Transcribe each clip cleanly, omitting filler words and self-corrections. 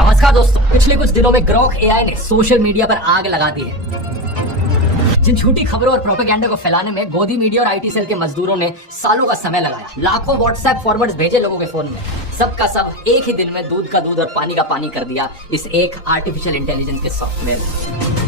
नमस्कार दोस्तों, पिछले कुछ दिनों में ग्रॉक एआई ने सोशल मीडिया पर आग लगा दी है। जिन झूठी खबरों और प्रोपेगेंडा को फैलाने में गोदी मीडिया और आईटी सेल के मजदूरों ने सालों का समय लगाया, लाखों व्हाट्सएप फॉरवर्ड्स भेजे लोगों के फोन में, सबका सब एक ही दिन में दूध का दूध और पानी का पानी कर दिया इस एक आर्टिफिशियल इंटेलिजेंस के सॉफ्टवेयर ने।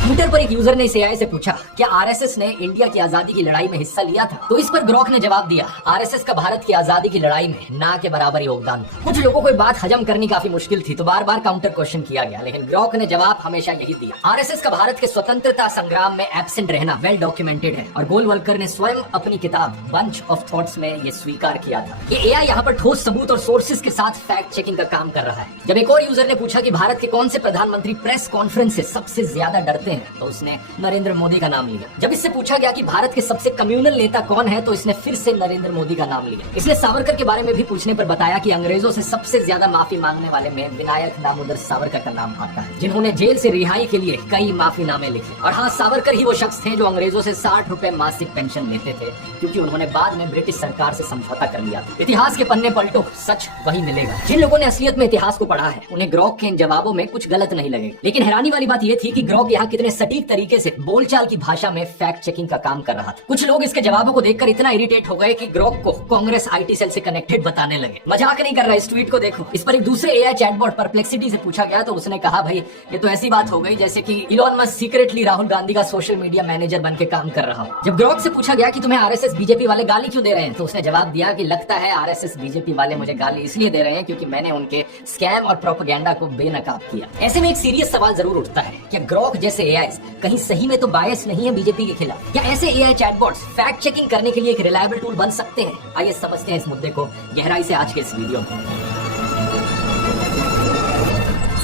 ट्विटर पर एक यूजर ने इस एआई से पूछा, क्या आरएसएस ने इंडिया की आजादी की लड़ाई में हिस्सा लिया था? तो इस पर ग्रॉक ने जवाब दिया, आरएसएस का भारत की आजादी की लड़ाई में ना के बराबर योगदान था। कुछ लोगों को ये बात हजम करनी काफी मुश्किल थी, तो बार बार काउंटर क्वेश्चन किया गया, लेकिन ग्रॉक ने जवाब हमेशा यही दिया, आरएसएस का भारत के स्वतंत्रता संग्राम में एब्सेंट रहना वेल डॉक्यूमेंटेड है। और गोलवलकर ने स्वयं अपनी किताब बंच ऑफ थॉट्स में ये स्वीकार किया था। ये एआई यहाँ पर ठोस सबूत और सोर्सेज के साथ फैक्ट चेकिंग का काम कर रहा है। जब एक और यूजर ने पूछा कि भारत के कौन से प्रधानमंत्री प्रेस कॉन्फ्रेंस से सबसे ज्यादा डरते हैं, तो उसने नरेंद्र मोदी का नाम लिया। जब इससे पूछा गया कि भारत के सबसे कम्युनल नेता कौन है, तो इसने फिर से नरेंद्र मोदी का नाम लिया। इसने सावरकर के बारे में भी पूछने पर बताया कि अंग्रेजों से सबसे ज्यादा माफी मांगने वाले में विनायक दामोदर सावरकर का नाम आता है, जिन्होंने जेल से रिहाई के लिए कई माफीनामे लिखे। और हाँ, सावरकर ही वो शख्स थे जो अंग्रेजों से 60 रुपए मासिक पेंशन लेते थे, क्योंकि उन्होंने बाद में ब्रिटिश सरकार से समझौता कर लिया। इतिहास के पन्ने पलटो, सच वही मिलेगा। जिन लोगों ने असलियत में इतिहास को पढ़ा है, उन्हें ग्रॉक के इन जवाबों में कुछ गलत नहीं लगेगा। लेकिन हैरानी वाली बात यह थी कि ग्रॉक यहाँ कितने सटीक तरीके से बोलचाल की भाषा में फैक्ट चेकिंग का काम कर रहा था। कुछ लोग इसके जवाबों को देखकर इतना इरिटेट हो गए कि ग्रॉक को कांग्रेस आईटी सेल से कनेक्टेड बताने लगे। मजाक नहीं कर रहा, इस ट्वीट को देखो। इस पर एक दूसरे एआई चैटबॉट परप्लेक्सिटी से पूछा गया, तो उसने कहा, भाई ये तो ऐसी बात हो गई जैसे कि Elon Musk secretly Rahul Gandhi का सोशल मीडिया मैनेजर बन के काम कर रहा हो। जब ग्रॉक से पूछा गया कि तुम्हें आरएसएस बीजेपी वाले गाली क्यों दे रहे हैं, तो उसने जवाब दिया कि लगता है आरएसएस बीजेपी वाले मुझे गाली इसलिए दे रहे हैं क्योंकि मैंने उनके स्कैम और प्रोपेगेंडा को बेनकाब किया। ऐसे में एक सीरियस सवाल जरूर उठता है, क्या ग्रॉक जैसे एआई कहीं सही में तो बायस नहीं है बीजेपी के खिलाफ? क्या ऐसे एआई चैटबॉट्स फैक्ट चेकिंग करने के लिए एक रिलायबल टूल बन सकते हैं? आइए समझते हैं इस मुद्दे को गहराई से आज के इस वीडियो में।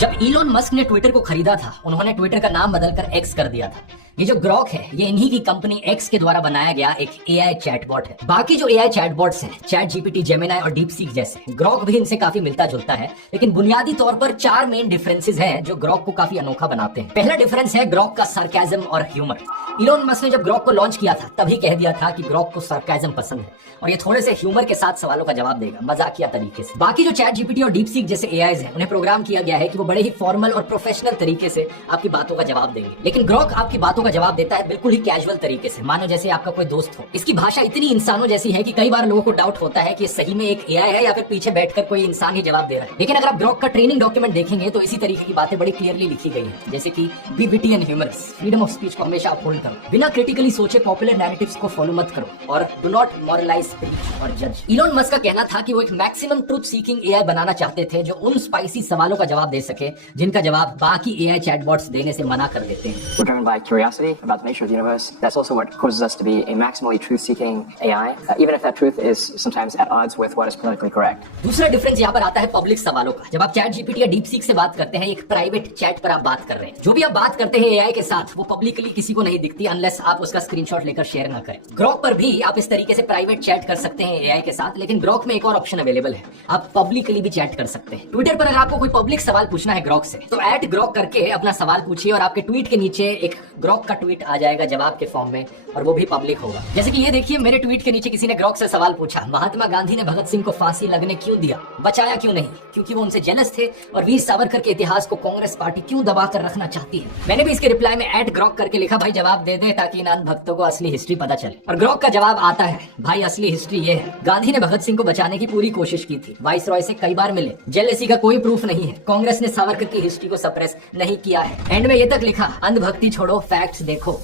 जब इलॉन मस्क ने ट्विटर को खरीदा था, उन्होंने ट्विटर का नाम बदलकर एक्स कर दिया था। ये जो ग्रॉक है, ये इन्हीं की कंपनी एक्स के द्वारा बनाया गया एक एआई चैटबॉट है। बाकी जो एआई चैटबॉट्स हैं, चैट जीपीटी, जेमिनाई और डीपसीक जैसे, ग्रॉक भी इनसे काफी मिलता जुलता है, लेकिन बुनियादी तौर पर 4 मेन डिफरेंसेस हैं जो ग्रॉक को काफी अनोखा बनाते हैं। पहला डिफरेंस है ग्रॉक का सार्केज्म और ह्यूमर। इलॉन मस्क ने जब ग्रॉक को लॉन्च किया था, तभी कह दिया था कि ग्रॉक को सार्केज्म पसंद है और ये थोड़े से ह्यूमर के साथ सवालों का जवाब देगा, मजाकिया तरीके से। बाकी जो चैट जीपीटी और डीपसीक जैसे एआईज हैं, उन्हें प्रोग्राम किया गया है कि वो बड़े ही फॉर्मल और प्रोफेशनल तरीके से आपकी बातों का जवाब देंगे। लेकिन ग्रॉक आपकी बातों का जवाब देता है बिल्कुल ही कैजुअल तरीके से, मानो जैसे आपका कोई दोस्त हो। इसकी भाषा इतनी इंसानों जैसी है कि कई बार लोगों को डाउट होता है कि ये सही में एक एआई है या फिर पीछे बैठकर कोई इंसान ही जवाब दे रहा है। लेकिन अगर आप ग्रॉक का ट्रेनिंग डॉक्यूमेंट देखेंगे, तो इसी तरीके की बातें बड़ी क्लियरली लिखी गई है, जैसे कि be witty and humorous, freedom of speech को हमेशा अपहोल्ड करो, बिना क्रिटिकली सोचे पॉपुलर नैरेटिव्स को फॉलो मत करो, और डू नॉट मॉरलाइज स्पीच और जज। इलॉन मस्क का कहना था कि वो एक मैक्सिमम ट्रूथ सीकिंग एआई बनाना चाहते थे, जो उन स्पाइसी सवालों का जवाब दे सके जिनका जवाब बाकी एआई चैटबॉट्स देने से मना कर देते हैं। We're driven by curiosity about the nature of the universe. That's also what causes us to be a maximally truth-seeking AI, even if that truth is sometimes at odds with what is politically correct. दूसरा difference यहाँ पर आता है public सवालों का। जब आप chat GPT या डीपसीक से बात करते हैं, एक प्राइवेट चैट पर आप बात कर रहे हैं। जो भी आप बात करते हैं एआई के साथ, वो पब्लिकली किसी को नहीं दिखती अनलेस आप उसका स्क्रीनशॉट लेकर शेयर ना करें। ग्रॉक पर भी आप इस तरीके से प्राइवेट चैट कर सकते हैं एआई के साथ, लेकिन ग्रॉक में एक और ऑप्शन अवेलेबल है, आप पब्लिकली भी चैट कर सकते हैं। ट्विटर पर अगर आपको कोई पब्लिक सवाल पूछना है ग्रॉक से, तो @ग्रॉक करके अपना सवाल पूछिए और आपके ट्वीट के नीचे एक ग्रॉक का ट्वीट आ जाएगा जवाब के फॉर्म में, और वो भी पब्लिक होगा। जैसे कि ये देखिए, मेरे ट्वीट के नीचे किसी ने ग्रॉक से सवाल पूछा, महात्मा गांधी ने भगत सिंह को फांसी लगने क्यों दिया, बचाया क्यों नहीं? क्योंकि वो उनसे जेलस थे और वीर सावरकर के इतिहास को कांग्रेस पार्टी क्यों दबा कर रखना चाहती है? मैंने भी इसके रिप्लाई में @ग्रॉक करके लिखा, भाई जवाब दे दे ताकि इन भक्तों को असली हिस्ट्री पता चले। और ग्रॉक का जवाब आता है, भाई असली हिस्ट्री ये है, गांधी ने भगत सिंह को बचाने की पूरी कोशिश की थी, वाइस रॉय से कई बार मिले, जेलसी का कोई प्रूफ नहीं है, कांग्रेस ने सावरकर की हिस्ट्री को सप्रेस नहीं किया है। एंड में ये तक लिखा, अंधभक्ति छोड़ो, फैक्ट्स देखो।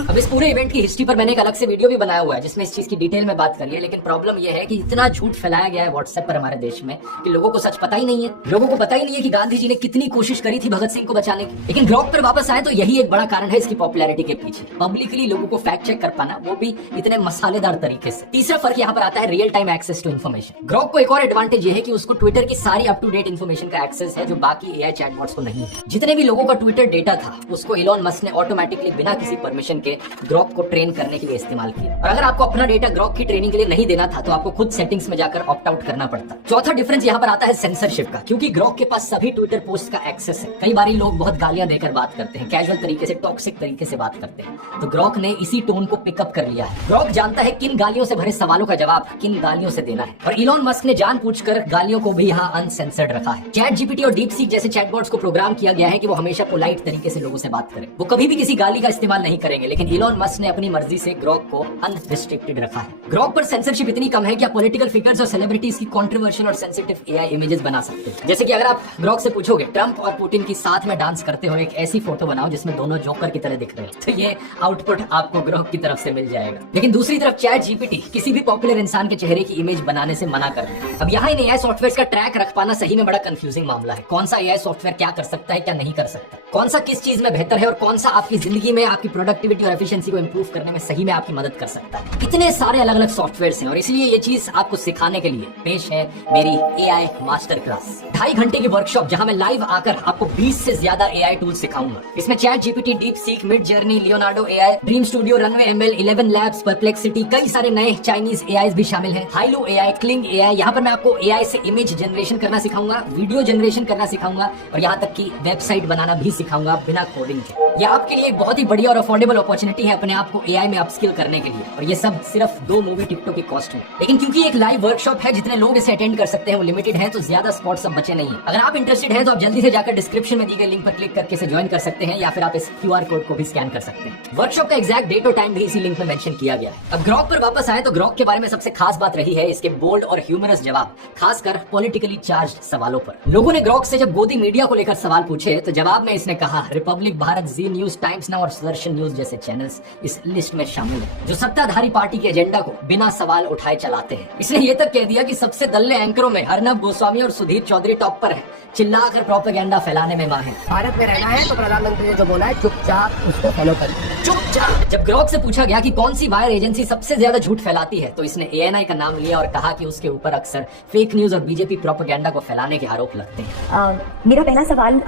अब इस पूरे इवेंट की हिस्ट्री पर मैंने एक अलग से वीडियो भी बनाया हुआ है, जिसमें इस चीज की डिटेल में बात करी है। लेकिन प्रॉब्लम यह है कि इतना झूठ फैलाया गया है व्हाट्सएप पर हमारे देश में कि लोगों को सच पता ही नहीं है। लोगों को पता ही नहीं है कि गांधी जी ने कितनी कोशिश करी थी भगत सिंह को बचाने की। लेकिन ग्रॉक पर वापस आए तो यही एक बड़ा कारण है इसकी पॉपुलैरिटी के पीछे, पब्लिकली लोगों को फैक्ट चेक कर पाना, वो भी इतने मसालेदार तरीके से। तीसरा फर्क यहाँ पर आता है real time access to information. Grok को एक और एडवांटेज ये है कि उसको ट्विटर की सारी अप टू डेट इन्फॉर्मेशन का एक्सेस है, जो बाकी एआई चैटबॉट्स को नहीं है। जितने भी लोगों का ट्विटर डेटा था, उसको इलॉन मस्क ने ने ऑटोमेटिकली बिना किसी परमिशन के ग्रॉक को ट्रेन करने के लिए इस्तेमाल किया। और अगर आपको अपना डेटा ग्रॉक की ट्रेनिंग के लिए नहीं देना था तो आपको खुद सेटिंग्स में जाकर ऑप्ट आउट करना पड़ता। चौथा डिफरेंस यहाँ पर आता है सेंसरशिप का, क्योंकि ग्रॉक के पास सभी ट्विटर पोस्ट का एक्सेस है। कई बार लोग बहुत गालियां देकर बात करते हैं, कैजुअल तरीके से, टॉक्सिक तरीके से बात करते हैं, तो ग्रॉक ने इसी टोन को पिकअप कर लिया है। ग्रॉक जानता है किन गालियों से भरे सवालों का जवाब किन गालियों से देना है, और इलॉन मस्क ने जानबूझकर गालियों को भी यहाँ अनसेंसर्ड रखा है। चैट जीपीटी और डीप सीक जैसे चैटबॉट्स को प्रोग्राम किया गया है कि वो हमेशा पोलाइट तरीके से लोगों से बात करें, वो कभी भी किसी गाली का इस्तेमाल नहीं करेंगे, लेकिन इलॉन मस्क ने अपनी मर्जी से ग्रॉक को अनरिस्ट्रिक्टेड रखा है। ग्रॉक पर सेंसरशिप इतनी कम है कि आप पॉलिटिकल फिगर्स और सेलिब्रिटीज की कंट्रोवर्शियल और सेंसिटिव एआई इमेजेस बना सकते हैं। जैसे कि अगर आप ग्रॉक से पूछोगे ट्रंप और पुतिन की साथ में डांस करते हुए एक ऐसी फोटो बनाओ जिसमें दोनों जोकर की तरह दिख रहे हैं, तो ये आउटपुट आपको ग्रॉक की तरफ से मिल जाएगा। लेकिन दूसरी तरफ चैट जीपीटी किसी भी पॉपुलर इंसान के चेहरे की इमेज बनाने से मना कर रहे हैं। अब यहाँ इन एआई सॉफ्टवेयर का ट्रैक रख पाना सही में बड़ा कंफ्यूजिंग मामला है। कौन सा एआई सॉफ्टवेयर क्या कर सकता है, क्या नहीं कर सकता, कौन सा किस चीज में बेहतर है, और कौन सा आपकी जिंदगी में आपकी प्रोडक्टिविटी और एफिशिएंसी को इंप्रूव करने में सही में आपकी मदद कर सकता है। इतने सारे अलग अलग सॉफ्टवेयर हैं, और इसलिए ये चीज आपको सिखाने के लिए पेश है मेरी एआई मास्टर क्लास, 2.5 घंटे की वर्कशॉप, जहां मैं लाइव आकर आपको 20 से ज्यादा एआई टूल सिखाऊंगा। इसमें chat GPT, deep seek, mid journey, Leonardo AI, dream studio, runway ML, 11 labs, perplexity, कई सारे नए चाइनीज एआई भी शामिल हैं, हाइलो एआई, क्लिंग एआई। यहाँ पर मैं आपको एआई से इमेज जनरेशन करना सिखाऊंगा, वीडियो जनरेशन करना सिखाऊंगा, और यहाँ तक की वेबसाइट बनाना भी सिखाऊंगा बिना कोडिंग के। यह आपके लिए एक बहुत ही बढ़िया और अफोर्डेबल अपॉर्चुनिटी है अपने आप को एआई में अपस्किल करने के लिए, और ये सब सिर्फ 2 मूवी टिकटों की कॉस्ट में। लेकिन क्योंकि एक लाइव वर्कशॉप है, जितने लोग इसे अटेंड कर सकते हैं वो लिमिटेड है, तो ज्यादा स्पॉट सब बचे नहीं है। अगर आप इंटरेस्टेड हैं तो आप जल्दी से जाकर डिस्क्रिप्शन में दी गई लिंक पर क्लिक करके इसे ज्वाइन कर सकते हैं, या फिर आप इस क्यूआर कोड को भी स्कैन कर सकते हैं। वर्कशॉप का एग्जैक्ट डेट और टाइम भी इसी लिंक में मेंशन किया गया है। अब ग्रॉक पर वापस आए तो ग्रॉक के बारे में सबसे खास बात रही है इसके बोल्ड और ह्यूमरस जवाब, खासकर पॉलिटिकली चार्ज्ड सवालों पर। लोगों ने ग्रॉक से जब गोदी मीडिया को लेकर सवाल पूछे तो जवाब में इसने कहा रिपब्लिक भारत, जी न्यूज, टाइम्स नाउ और सुदर्शन न्यूज जैसे चैनल्स इस लिस्ट में शामिल है, जो सत्ताधारी पार्टी के एजेंडा को बिना सवाल उठाए चलाते हैं। इसने ये तक कह दिया कि सबसे दल्ले एंकरों में अर्नब गोस्वामी और सुधीर चौधरी टॉप पर है, चिल्लाकर प्रोपेगेंडा फैलाने में माहिर। भारत में रहना है तो प्रधानमंत्री ने जो बोला है चुपचाप उसको फॉलो कर, चुपचाप। जब ग्रॉक से पूछा गया कि कौन सी वायर एजेंसी सबसे ज्यादा झूठ फैलाती है तो इसने एएनआई का नाम लिया और कहा कि उसके ऊपर अक्सर फेक न्यूज और बीजेपी प्रोपेगेंडा को फैलाने के आरोप लगते हैं। मेरा पहला सवाल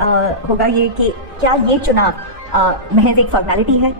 होगा ये कि क्या ये चुनाव महज एक फॉर्मेलिटी है?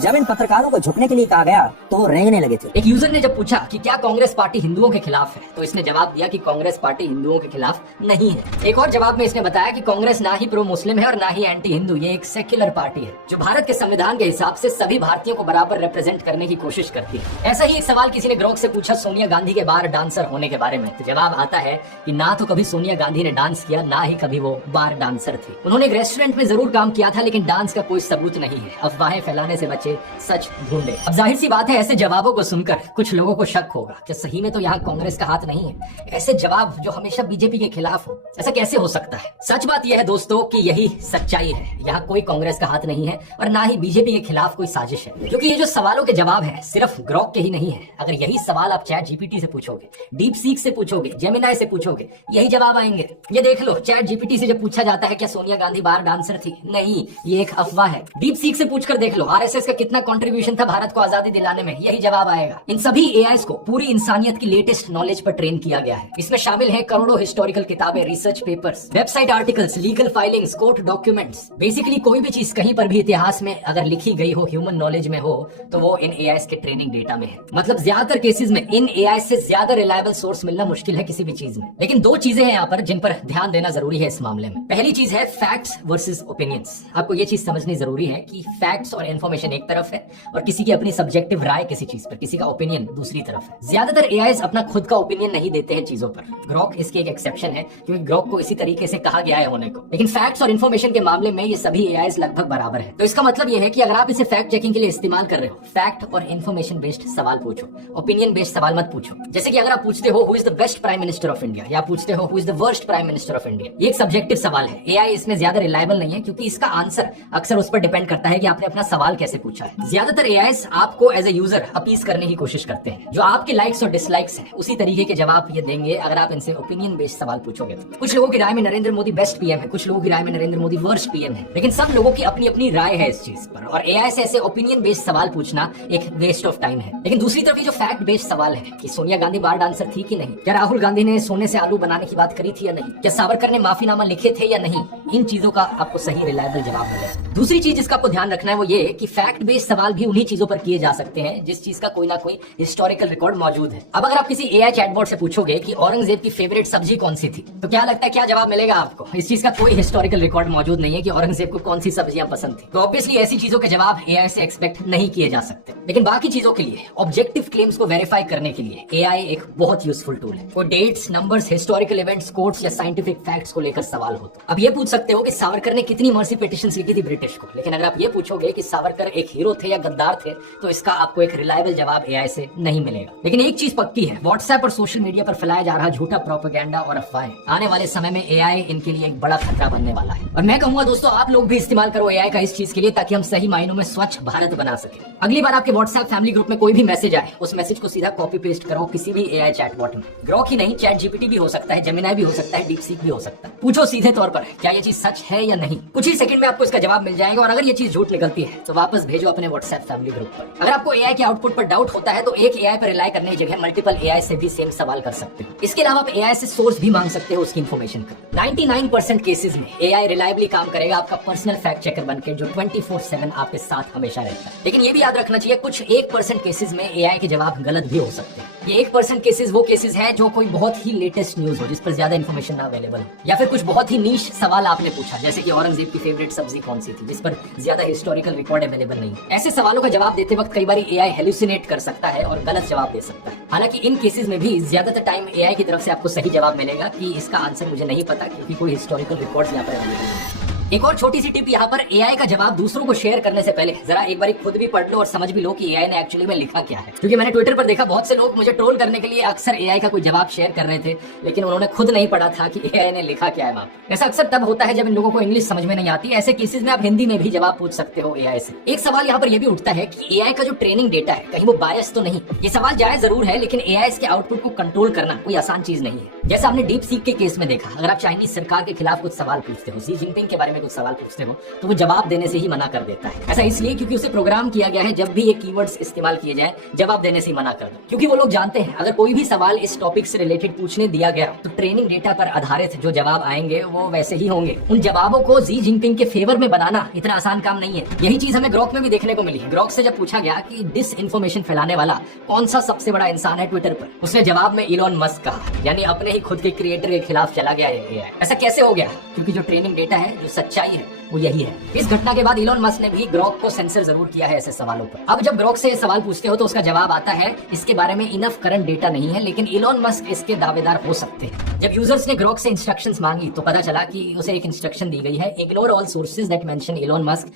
जब इन पत्रकारों को झुकने के लिए कहा गया तो वो रेंगने लगे थे। एक यूजर ने जब पूछा कि क्या कांग्रेस पार्टी हिंदुओं के खिलाफ है तो इसने जवाब दिया कि कांग्रेस पार्टी हिंदुओं के खिलाफ नहीं है। एक और जवाब में इसने बताया कि कांग्रेस ना ही प्रो मुस्लिम है और ना ही एंटी हिंदू, ये एक सेक्युलर पार्टी है जो भारत के संविधान के हिसाब से सभी भारतीयों को बराबर रिप्रेजेंट करने की कोशिश करती है। ऐसा ही एक सवाल किसी ने ग्रॉक से पूछा सोनिया गांधी के बार डांसर होने के बारे में, तो जवाब आता है कि ना तो कभी सोनिया गांधी ने डांस किया, ना ही कभी वो बार डांसर थी। उन्होंने एक रेस्टोरेंट में जरूर काम किया था, लेकिन डांस का कोई सबूत नहीं है। अफवाहें फैलाने से बचे, सच ढूंढे। अब जाहिर सी बात है ऐसे जवाबों को सुनकर कुछ लोगों को शक होगा कि सही में तो यहाँ कांग्रेस का हाथ नहीं है। ऐसे जवाब जो हमेशा बीजेपी के खिलाफ हो, ऐसा कैसे हो सकता है? सच बात यह है दोस्तों कि यही सच्चाई है, यहाँ कोई कांग्रेस का हाथ नहीं है और ना ही बीजेपी के खिलाफ कोई साजिश है। क्योंकि ये जो सवालों के जवाब है सिर्फ ग्रॉक के ही नहीं है। अगर यही सवाल आप चैट जीपीटी से पूछोगे, डीप सीक से पूछोगे, जेमिनाई से पूछोगे, यही जवाब आएंगे। ये देख लो, चैट जीपीटी से जब पूछा जाता है क्या सोनिया गांधी बार डांसर थी, नहीं, ये एक अफवाह है। डीप सीक से पूछकर देख लो आरएसएस का कितना कंट्रीब्यूशन था भारत को आजादी दिलाने में, यही जवाब आएगा। इन सभी एआईस को पूरी इंसानियत की लेटेस्ट नॉलेज पर ट्रेन किया गया है। इसमें शामिल है करोड़ों हिस्टोरिकल किताबें, research papers, website articles, legal filings, court documents. Basically कोई भी चीज कहीं पर भी इतिहास में अगर लिखी गई हो, ह्यूमन नॉलेज में हो, तो वो इन एआईस के ट्रेनिंग डेटा में है। मतलब ज्यादातर केसेस में इन एआई से ज्यादा रिलायबल सोर्स मिलना मुश्किल है किसी भी चीज में। लेकिन 2 चीजें हैं यहाँ पर जिन पर ध्यान देना जरूरी है इस मामले में। पहली चीज है फैक्ट्स वर्सेस ओपिनियंस। आपको ये चीज समझनी जरूरी है कि फैक्ट्स और इन्फॉर्मेशन एक तरफ है और किसी की अपनी सब्जेक्टिव राय किसी चीज पर, किसी का ओपिनियन दूसरी तरफ है। ज्यादातर एआईस अपना खुद का ओपिनियन नहीं देते हैं चीजों पर। ग्रॉक इसकी एक एक्सेप्शन है क्योंकि ग्रॉक को इसी तरीके से कहा गया है होने को। लेकिन फैक्ट्स और इन्फॉर्मेशन के मामले में ये सभी एआईस लगभग बराबर है। तो इसका मतलब ये है कि अगर आप इसे फैक्ट चेकिंग के लिए इस्तेमाल कर रहे हो, फैक्ट और इन्फॉर्मेशन बेस्ड सवाल पूछो, ओपिनियन बेस्ड सवाल मत पूछो। जैसे कि अगर आप पूछते हो who is the best prime minister of India, या पूछते हो who is the worst prime minister of India, ये एक सब्जेक्टिव सवाल है। एआई इसमें ज्यादा रिलायबल नहीं है क्योंकि इसका आंसर अक्सर उस पर डिपेंड करता है कि आपने अपना सवाल कैसे पूछा। पूछा है। ज्यादातर एआईस आपको एज ए यूजर अपीज करने की कोशिश करते हैं। जो आपके लाइक्स और डिसलाइक्स हैं उसी तरीके के जवाब ये देंगे अगर आप इनसे ओपिनियन बेस्ड सवाल पूछोगे तो। कुछ लोगों की राय में नरेंद्र मोदी बेस्ट पीएम है, कुछ लोगों की राय में नरेंद्र मोदी वर्स्ट पीएम है, लेकिन सब लोगों की अपनी अपनी राय है इस चीज पर। और एआई से ऐसे ओपिनियन बेस्ड सवाल पूछना एक वेस्ट ऑफ टाइम है। लेकिन दूसरी तरफ ये जो फैक्ट बेस्ड सवाल है कि सोनिया गांधी बार डांसर थी कि नहीं, क्या राहुल गांधी ने सोने से आलू बनाने की बात करी थी या नहीं, क्या सावरकर ने माफीनामा लिखे थे या नहीं, इन चीजों का आपको सही रिलायबल जवाब मिले। दूसरी चीज जिसका आपको ध्यान रखना है वो ये कि फैक्ट बेस्ड सवाल भी उन्हीं चीजों पर किए जा सकते हैं जिस चीज का कोई ना कोई हिस्टोरिकल रिकॉर्ड मौजूद है। अब अगर आप किसी एआई चैटबॉट से पूछोगे कि औरंगजेब की फेवरेट सब्जी कौन सी थी, तो क्या लगता है क्या जवाब मिलेगा आपको? इस चीज का कोई हिस्टोरिकल रिकॉर्ड मौजूद नहीं है कि औरंगजेब को कौन सी सब्जियां पसंद थी। तो ऑब्वियसली ऐसी चीजों के जवाब एआई से एक्सपेक्ट नहीं किए जा सकते। लेकिन बाकी चीजों के लिए, ऑब्जेक्टिव क्लेम्स को वेरीफाई करने के लिए एआई एक बहुत यूजफुल टूल है। वो dates, numbers, historical events, quotes या साइंटिफिक फैक्ट्स को लेकर सवाल हो तो अब ये पूछ सकते हो कि सावरकर ने कितनी मर्सी पिटिशंस लिखी थी ब्रिटिश को। लेकिन अगर आप ये पूछोगे कि सावरकर एक हीरो थे या गद्दार थे, तो इसका आपको एक रिलायबल जवाब एआई से नहीं मिलेगा। लेकिन एक चीज पक्की है, व्हाट्सएप और सोशल मीडिया पर फैलाया जा रहा झूठा प्रोपेगेंडा और अफवाहें, आने वाले समय में एआई इनके लिए एक बड़ा खतरा बनने वाला है। और मैं कहूंगा दोस्तों, आप लोग भी इस्तेमाल करो एआई का इस चीज के लिए ताकि हम सही मायनों में स्वच्छ भारत बना सके। अगली बार आपके व्हाट्सएप फैमिली ग्रुप में कोई भी मैसेज आए, उस मैसेज को सीधा कॉपी पेस्ट करो किसी भी एआई चैटबॉट में। ग्रोक ही नहीं, चैट जीपीटी भी हो सकता है, जेमिनाई भी हो सकता है, डीपसीक भी हो सकता है। पूछो सीधे तौर पर क्या ये चीज सच है या नहीं। कुछ ही सेकंड में आपको इसका जवाब मिल जाएगा। और अगर ये चीज झूठ निकलती है तो वापस भेजो अपने व्हाट्सएप फैमिली ग्रुप पर। अगर आपको एआई के आउटपुट पर डाउट होता है तो एक एआई पर रिलाई करने की जगह मल्टीपल एआई से भी सेम सवाल कर सकते हो। इसके अलावा आप एआई से सोर्स भी मांग सकते हो उसकी इन्फॉर्मेशन का। 99% केसेस में एआई रिलायबली काम करेगा आपका पर्सनल फैक्ट चेकर बनकर, जो 24/7 आपके साथ हमेशा रहता है। लेकिन ये भी याद रखना चाहिए, कुछ 1% केसेस में एआई के जवाब गलत भी हो सकते हैं। ये 1% केसेस वो केसेस हैं जो कोई बहुत ही लेटेस्ट न्यूज हो जिस पर ज्यादा इन्फॉर्मेशन ना अवेलेबल हो, या फिर कुछ बहुत ही नीश सवाल आपने पूछा जैसे कि औरंगजेब की फेवरेट सब्जी कौन सी थी, जिस पर ज्यादा हिस्टोरिकल रिकॉर्ड अवेलेबल नहीं है। ऐसे सवालों का जवाब देते वक्त कई बार एआई हेलुसिनेट कर सकता है और गलत जवाब दे सकता है। हालांकि इन केसेस में भी ज्यादातर टाइम एआई की तरफ से आपको सही जवाब मिलेगा कि इसका आंसर मुझे नहीं पता, क्योंकि कोई हिस्टोरिकल रिकॉर्ड्स यहाँ पर अवेलेबल नहीं है। एक और छोटी सी टिप यहाँ पर, एआई का जवाब दूसरों को शेयर करने से पहले जरा एक बार खुद भी पढ़ लो और समझ भी लो कि एआई ने एक्चुअली में लिखा क्या है। क्योंकि मैंने ट्विटर पर देखा बहुत से लोग मुझे ट्रोल करने के लिए अक्सर एआई का कोई जवाब शेयर कर रहे थे, लेकिन उन्होंने खुद नहीं पढ़ा था कि एआई ने लिखा क्या है वहाँ। ऐसा अक्सर तब होता है जब इन लोगों को इंग्लिश समझ में नहीं आती। ऐसे केसेस में आप हिंदी में भी जवाब पूछ सकते हो एआई से। एक सवाल यहाँ पर यह भी उठता है कि एआई का जो ट्रेनिंग डेटा है कहीं वो बायस तो नहीं। ये सवाल जायज जरूर है, लेकिन एआई के आउटपुट को कंट्रोल करना कोई आसान चीज नहीं है। जैसा आपने डीप सीक के केस में देखा, अगर आप चाइनीज सरकार के खिलाफ कुछ सवाल पूछते हो, शी जिनपिंग के बारे में कुछ सवाल पूछते हो, तो वो जवाब देने से ही मना कर देता है। ऐसा इसलिए क्योंकि उसे प्रोग्राम किया गया है जब भी ये कीवर्ड्स इस्तेमाल किए जाएं जवाब देने से ही मना कर दो। क्योंकि वो लोग जानते हैं अगर कोई भी सवाल इस टॉपिक से रिलेटेड पूछने दिया गया तो ट्रेनिंग डेटा पर आधारित जो जवाब आएंगे वो वैसे ही होंगे। उन जवाबों को शी जिनपिंग के फेवर में बनाना इतना आसान काम नहीं है। यही चीज हमें ग्रोक में भी देखने को मिली। ग्रोक से जब पूछा गया कि डिस इन्फॉर्मेशन फैलाने वाला कौन सा सबसे बड़ा इंसान है ट्विटर पर, उसने जवाब में इलॉन मस्क कहा, यानी अपने ही खुद के क्रिएटर के खिलाफ चला गया है। ऐसा कैसे हो गया? क्योंकि जो ट्रेनिंग डेटा है, जो सच्चाई है, वो यही है। इस घटना के बाद इलॉन मस्क ने भी ग्रोक को सेंसर जरूर किया है ऐसे सवालों पर। अब जब ग्रोक से सवाल पूछते हो तो उसका जवाब आता है इसके बारे में इनफ करंट डेटा नहीं है, लेकिन इलॉन मस्क इसके दावेदार हो सकते हैं। जब यूजर्स ने ग्रोक से इंस्ट्रक्शंस मांगी तो पता चला कि उसे एक इंस्ट्रक्शन दी गई है, ignore all sources that mention Elon Musk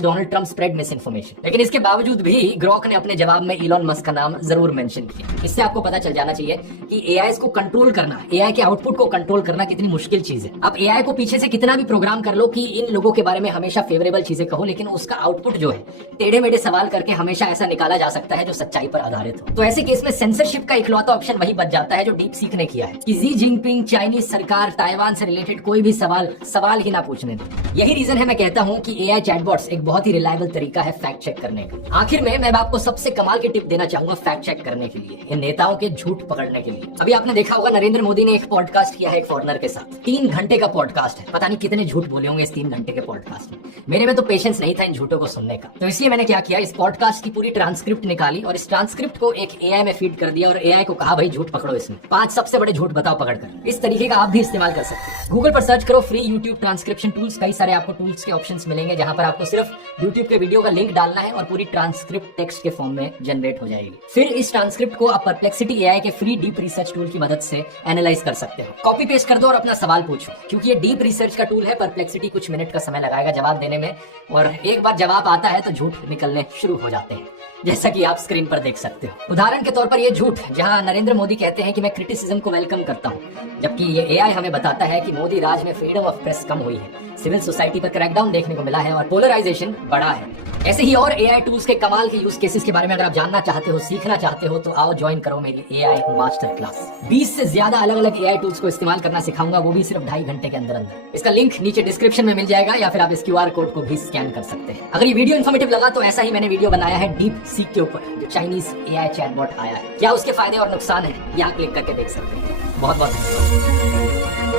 / Donald Trump spread miss information. लेकिन इसके बावजूद भी ग्रोक ने अपने जवाब में इलॉन मस्क का नाम जरूर मेंशन किया। इससे आपको पता चल जाना चाहिए कि एआई को कंट्रोल करना, एआई के आउटपुट को कंट्रोल करना कितनी मुश्किल चीज है। अब एआई को पीछे से कितना भी प्रोग्राम कर लो कि इन लोगों के बारे में हमेशा फेवरेबल चीजें कहो, लेकिन उसका आउटपुट जो है टेढ़े मेढ़े सवाल करके हमेशा ऐसा निकाला जा सकता है जो सच्चाई पर आधारित हो। तो ऐसे केस में सेंसरशिप का इकलौता ऑप्शन वही बच जाता है जो डीप सीक ने किया है कि शी जिनपिंग, चाइनीज सरकार, ताइवान से रिलेटेड कोई भी सवाल ही ना पूछने दे। यही रीजन है मैं कहता हूं कि एआई चैटबॉट्स एक बहुत ही रिलायबल तरीका है फैक्ट चेक करने का। आखिर में मैं आपको सबसे कमाल की टिप देना चाहूंगा फैक्ट चेक करने के लिए, इन नेताओं के झूठ पकड़ने के लिए। अभी आपने देखा होगा नरेंद्र मोदी ने एक पॉडकास्ट किया है एक फॉरेनर के साथ, 3 घंटे का पॉडकास्ट है। पता नहीं कितने झूठ बोले होंगे इस 3 घंटे के पॉडकास्ट में। मेरे में तो पेशेंस नहीं था इन झूठों को सुनने का, तो इसलिए मैंने क्या किया, इस पॉडकास्ट की पूरी ट्रांसक्रिप्ट निकाली और इस ट्रांसक्रिप्ट को एक एआई में फीड कर दिया और एआई को कहा भाई झूठ पकड़ो, इसमें 5 सबसे बड़े झूठ बताओ पकड़कर। इस तरीके का आप भी इस्तेमाल कर सकते हैं। गूगल पर सर्च करो फ्री यूट्यूब ट्रांसक्रिप्शन टूल्स, कई सारे आपको टूल्स के ऑप्शंस मिलेंगे जहां पर आपको सिर्फ यूट्यूब के वीडियो का लिंक डालना है और पूरी ट्रांसक्रिप्ट टेक्स्ट के फॉर्म में जनरेट हो जाएगी। फिर इस ट्रांसक्रिप्ट को आप परप्लेक्सिटी एआई के फ्री डीप रिसर्च टूल की मदद से एनालाइज कर सकते हो। कॉपी पेस्ट कर दो और अपना सवाल पूछो। क्योंकि ये डीप रिसर्च का टूल है, परप्लेक्सिटी कुछ मिनट का समय लगाएगा जवाब देने में, और एक बार जवाब आता है तो झूठ निकलने शुरू हो जाते हैं, जैसा कि आप स्क्रीन पर देख सकते हो। उदाहरण के तौर पर ये झूठ जहां नरेंद्र मोदी कहते हैं कि मैं क्रिटिसिज्म को वेलकम करता हूं, जबकि ये एआई हमें बताता है कि मोदी राज में फ्रीडम ऑफ प्रेस कम हुई है, सिविल सोसाइटी पर क्रैकडाउन देखने को मिला है और पोलराइजेशन बढ़ा है। ऐसे ही और एआई टूल्स के कमाल के यूज केसेस के बारे में अगर आप जानना चाहते हो, सीखना चाहते हो, तो आओ ज्वाइन करो मेरी एआई मास्टर क्लास। 20 से ज्यादा अलग अलग एआई टूल्स को इस्तेमाल करना सिखाऊंगा, वो भी सिर्फ 2.5 घंटे के अंदर अंदर। इसका लिंक नीचे डिस्क्रिप्शन में मिल जाएगा, या फिर आप इस QR कोड को भी स्कैन कर सकते हैं। अगर ये वीडियो इन्फॉर्मेटिव लगा तो ऐसा ही मैंने वीडियो बनाया है डीप सीक के ऊपर, जो चाइनीज एआई चैटबॉट आया है, क्या उसके फायदे और नुकसान है, यहाँ क्लिक करके देख सकते हैं। बहुत बहुत धन्यवाद।